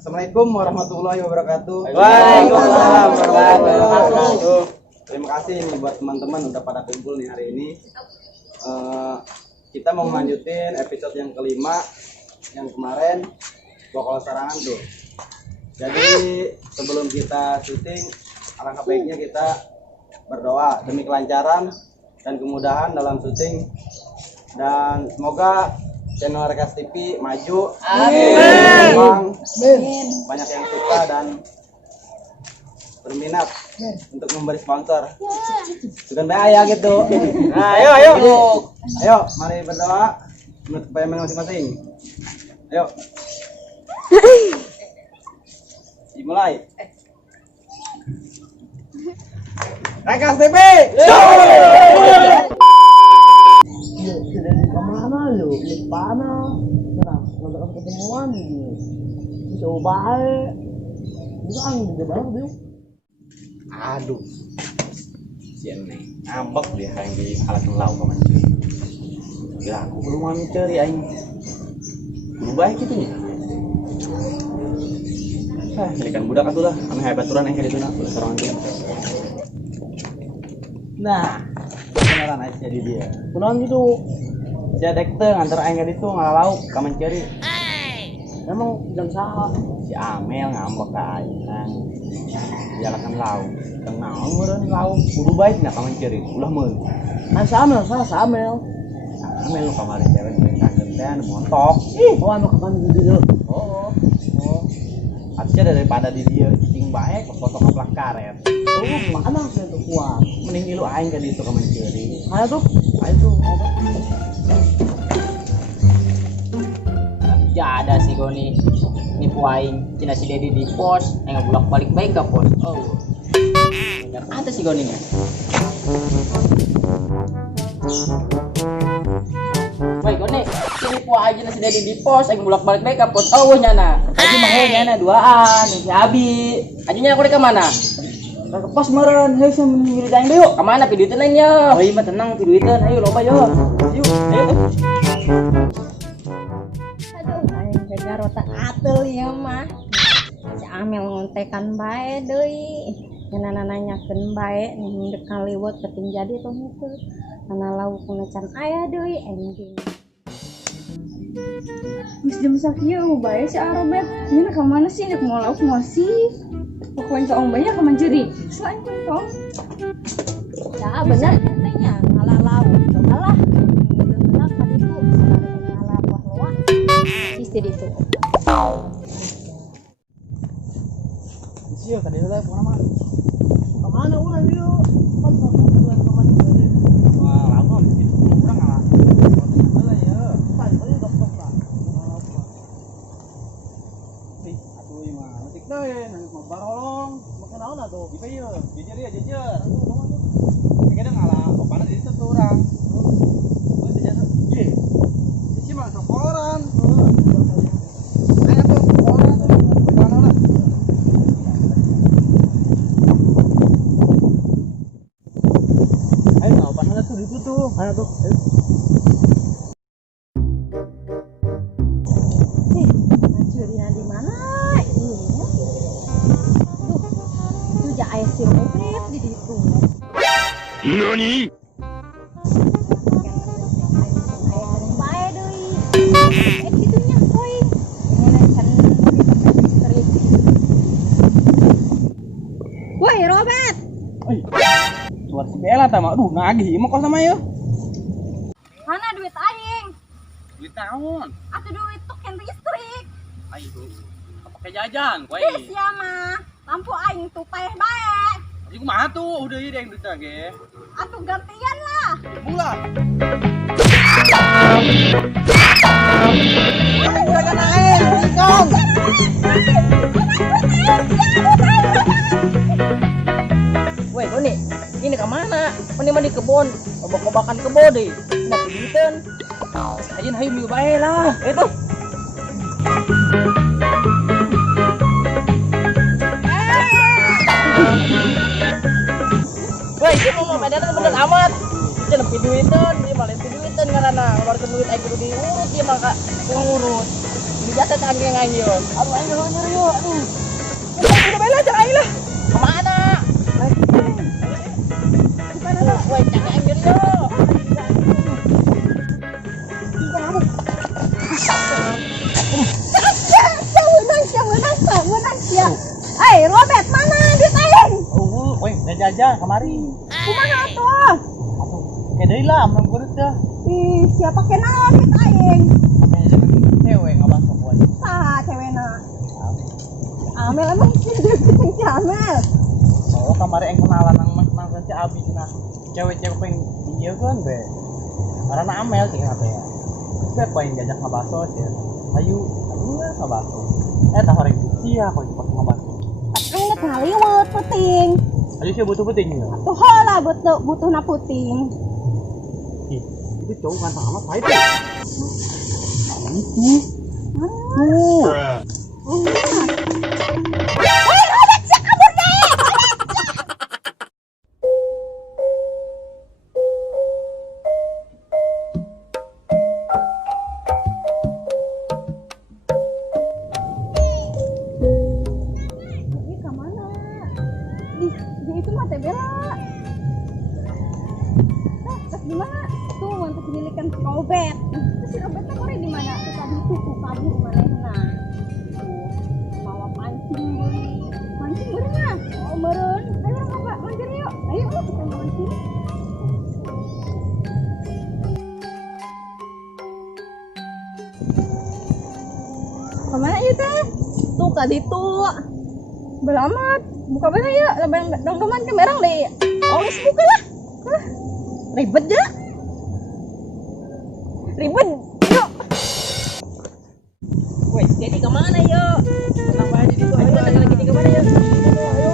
Assalamualaikum warahmatullahi wabarakatuh. Waalaikumsalam warahmatullahi wabarakatuh. Terima kasih nih buat teman-teman udah pada kumpul nih hari ini. Kita mau melanjutin episode yang kelima yang kemarin vokal sarangan tuh. Jadi sebelum kita syuting, alangkah baiknya kita berdoa demi kelancaran dan kemudahan dalam syuting, dan semoga channel Rekas TV maju. Amin. Banyak yang suka dan berminat untuk memberi sponsor. Bukan bayar gitu. Nah, ayo. Ayo, mari berdoa menurut kepentingan masing-masing. Ayo. Dimulai. Rekas TV. Sudah di kemana lu? Mana? Kenapa? Nggak ketemuan nih. Coba bukan di bawah dia. Aduh. Si Neng ngambek dia yang di alat ngelau kaman. Ya aku belum mau cari aing. Belum baik gitu nih. Milikan budak atuh lah, anu hebat turan yang kayak gitu nak, udah serangan dia. Nah, beneran aja di dia. Pulang gitu. Jadek teh nganter aing itu ngalauk ka mencari. Emang jam saha? Si Amel ngambek ka aing. Jalakan lauk. Tengah meureun lauk. Kudu baik na ka mencari. Ulah meun. Samel, Samel. Amel lu kemarin cewek kangen teh anu montok. Oh, anu kapan gitu. Oh. Harusnya daripada di dia cing baik foto kaplak karet. Mana sih itu kuat? Mending ilu aing ka ditu ka mencari. Ayo tuh. Ya ada si Goni nipu aing cina si Dedi di pos yang bolak balik baik ke pos. Oh bener ada si Goni nya. Baik Goni nipu aja si Dedi di pos yang bolak balik baik ke pos. Oh nyana aja mah nyana duaan si Abi aja aku ke mana ke pos meren. Hei saya menunggu di tayang yuk kemana piduitan nanya. Oh iya mah tenang piduitan ayo loba yuk ayo Garota atul ya mah si Amel ngontekan bae deui cenah nanyakeun bae ndek kaliwat keting jadi tong heuh kana laukna can aya deui ending Mis jam sakieu bae si Arobet nya ka mana sih nek mau lauk mau sih pokoknya saong banyak ka manjeri selain tong ya bener tanya ngalah lauk cobalah bener ka ditu ngalah buah loak sis di ditu Iya, tadi lah kemana? Kemana udah dia? Pas bulan kemana jadi? Wah, lama di situ. Kurang enggak? Mana ya? Tadi dokter lah. Atuh ieu mah. Tik teh nang barolong. Makan naon atuh? Ieu ieu. Jejer ya, jejer. Kadang ngalah opana di situ urang. Oh, jejer. Ye. Isi mah sokoran. Ayo tuh, koran tuh. Mana lah? Ayo, opana tuh di situ tuh. Ayo tuh. Manjurina di mana ini tuh itu ja aya si Robert di ditu Nani? bae deui kitunya koy ngelecan street. Woi Robert Suara si Bella tah mah. Aduh, nagih ieu mah kos sama yeuh. mana duit aing Duit naon? atuh duit tuh kan listrik Ayo. Pakai jajan, woi. geus ya mah lampu aing tuh paeh bae Jadi kumaha tuh? Udah ieu yang duitna ge. atuh gantian lah Mula. Woi Goni ini ke mana mending mah di kebon obak-obakan kebon deh nah piduitan aja hayu minggu bae lah itu woi itu mau medan bener amat jangan piduitan dia malah piduitan karena ngeluarkan duit aja kudu diurut dia mah kak ngurut Dijatah angin anjir. Aduh anjir yuk. Aduh. Udah bela jangan aing lah. Kemana? Gimana lo? Woi, jangan anjir yuk. Robert mana duit aing? Weh, udah jajan kemari. Kumaha tuh? Kayak deui lah, mun kurut dah. Ih, siapa kenal duit aing? Cewek nggak masuk boy. Saha cewekna? Amel emang sih si Amel. Oh, kemarin yang kenalan nang mantan si Abi cenah. Cewek-cewek pengen iya kan be. Karena Amel sih apa ya. Saya pengen jajak ngabaso ya. Ayo ngabaso. Tah horeng sia kok cepat ngabaso. Aing ngaliwet puting. Ayo sih butuh penting ya. Tuh heula butuhna puting. Ih, itu cowok ganteng amat baik. Woi, Robert siap kabur deh. Ini ke mana? Di itu mah teh Bella. Terus di mana? Tuh untuk penyelidikan si Robert. Terus si Robertnya kore di mana? Tuh tadi tuh kabur manehna. Bawa pancing deui. Mancing berenang. Oh, meureun. Ayo orang apa? Mancing yuk. Ayo kita mancing. Kemana ya teh? Tuh tadi tuh. Belamat. Buka bener ya. Lebang dongdoman ke merang deh. Oh, buka lah. Hah? Ribet ya? Ribet. Yuk. Woi, jadi kemana yuk? Kenapa aja di situ? Ayo lagi kemana yuk? Ayo.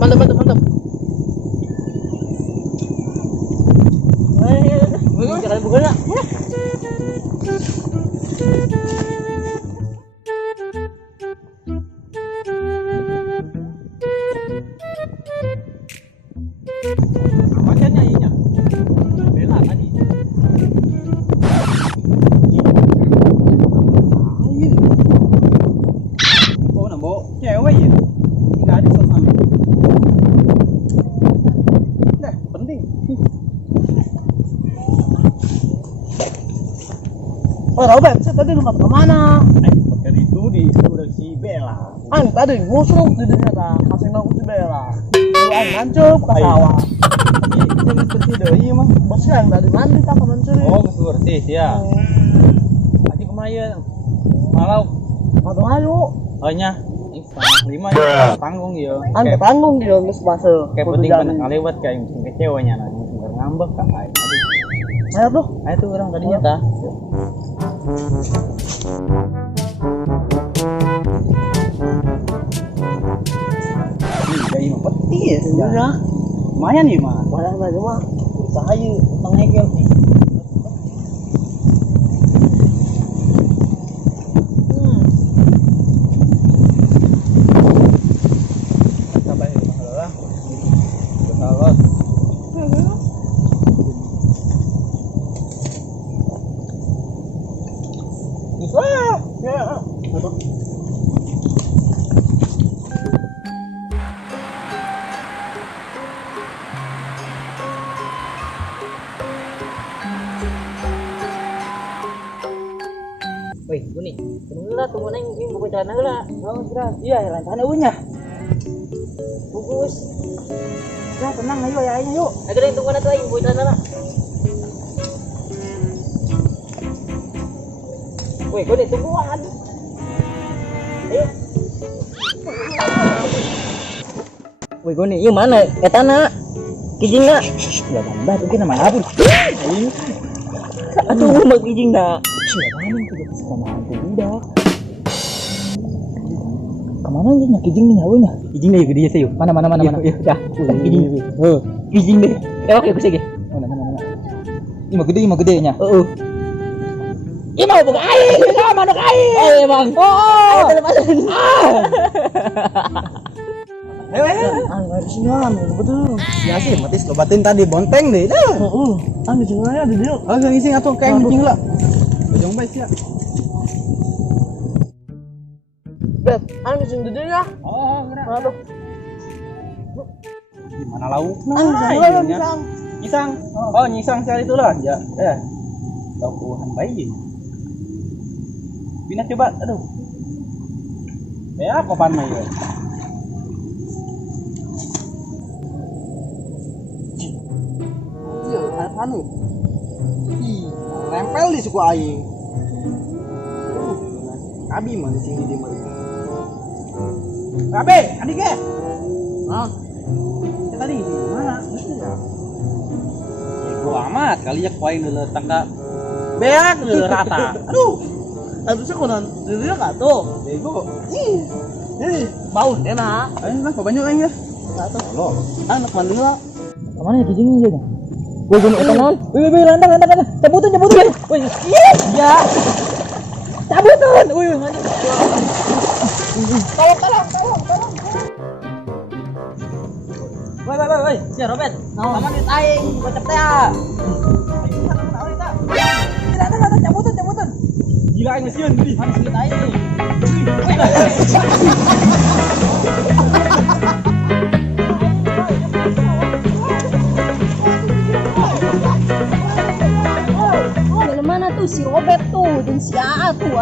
Mantap. Jangan bukan lah. Apa nyanyinya? Bella tadi. Oh, nambah cewek ya? Enggak ada sama. Nah, penting. Oh Robert, saya tadi lu kemana? Pakai itu di udah si Bella. Tadi musuh di ternyata kasih nama si Bella. Lu ngancep ke sawah. Ini bersih deui mah. Bosnya tadi mandi tak mencuri. Oh, bersih ya. Tadi kemarin malau Ayo. hanya 5 ya tanggung ya. Anda tanggung dia geus masuk. Kayak penting banget ngalewat kayak mungkin kecewanya nah, ngambek kak. Ayo tuh. Ayo tuh orang tadinya tah. Ini peti ya sebenarnya. Lumayan ya, Mas. Banyak aja mah. Usaha ya, tengegel nih. Sampai masalah. Besalah. Woi, gini. Bener tunggu neng ini buku celana lah. Oh, sudah. Iya, lantaran eunya. Bungkus. Nah, tenang ayo ya ayo yuk. Ayo deh tunggu nanti lagi buku celana lah. Woi, gini tungguan. Ayo. Woi, gini, iya mana? Etana. Kijing na. Ya tambah mungkin nama apa? Aduh, mag kijing na. Siapa nih tuh sama hantu budak. Kemana aja nya kijing nih awalnya? Kijing deh gede sih. Mana. Yuk, dah. Kijing. Kijing deh. Oke, aku sih. Mana. Ini mah gedenya. Ini mau buka air, ini manuk air. Oh iya bang. Oh. Ayo. Di sini betul. Ya sih, matis lobatin tadi bonteng deh. Dah. Di sini ada dia. Oh, yang ising atuh kayak ping lah. Jong bae sia. Bet, di sini dia. Oh, gerak. Aduh. Gimana lauk? Pisang. Nyisang. Oh, nyisang sekali itulah. Ya. Laukuhan bayi. Pindah coba. Aduh. Ya, apa pan mah ya? Anu. Nempel di suku aing. Abi mah di sini di mah. Abi, adik ke? Tadi di mana? Ya gua amat kali ya kuain dulu tangga beak dulu rata. Aduh. Harusnya konan dia enggak tuh. Bego. Bau enak. Ayo lah, banyak aing ya. Enggak tuh. Halo. Anak mandela. Kemana ya kijingnya dia? Woi, gunung tenan. Woi, landang. Cabutin. Woi. Ya. Cabutin. Woi, lanjut. Tolong. Woi. Si Robert. Aman di aing, bocep teh. Tidak, cabutin. Gila aing sieun tadi. Mana sih aing? Dari mana tuh si Robert tuh dan si Aa tuh,